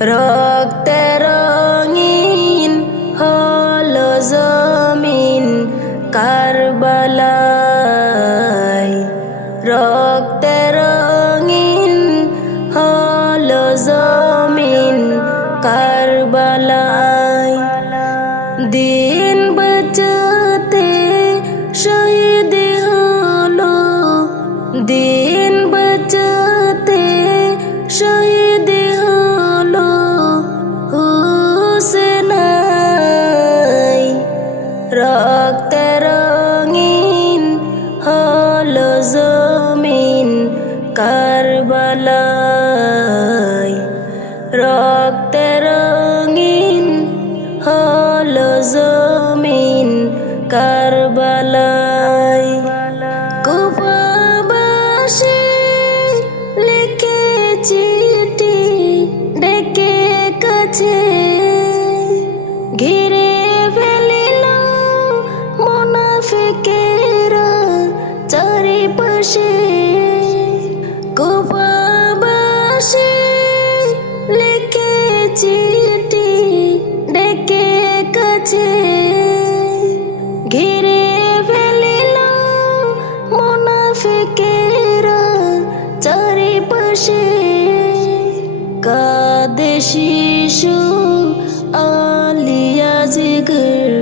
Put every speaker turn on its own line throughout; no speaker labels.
রক্তে রঙিন হলো জমিন কারবালায় রক্তে রঙিন হলো জমিন কারবালায় দিন বাঁচাতে শহীদ হলো দিন কারবালায় রক্তে রঙিন হলো জমিন কারবালায়। কুপাবাসী লিখে চিঠি ডেকে কাছে, ঘিরে ফেলিল মোনাফিকেরা চারিপাশে। চিঠি ডেকে কাছে ঘিরে ফেলিল মোনাফিকেরা চারিপাশে। কাদে শিশু আলিয়া জিগর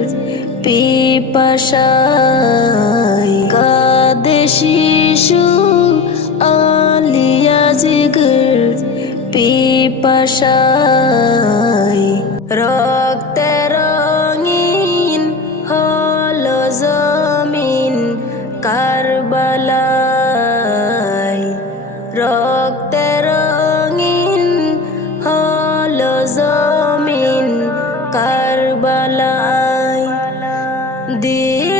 কাদে শিশু পিপাসায় রক্তে রঙিন হলো জমিন কারবালায়। রক্তে রঙিন হলো জমিন কারবালায়। দিন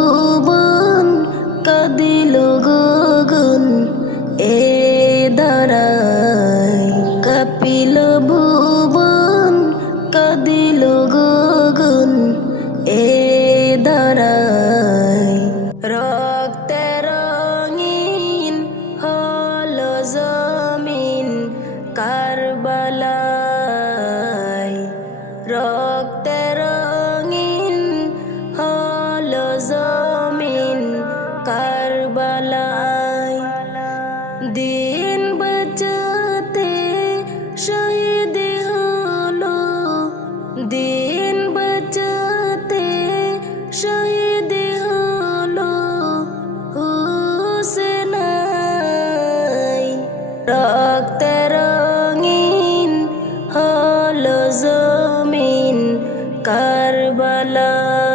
এ দাঁড়ায় রক্তে রঙিন হল জমিন কারবালায়। রক্তে রঙিন হল জমিন জমিন কারবালায়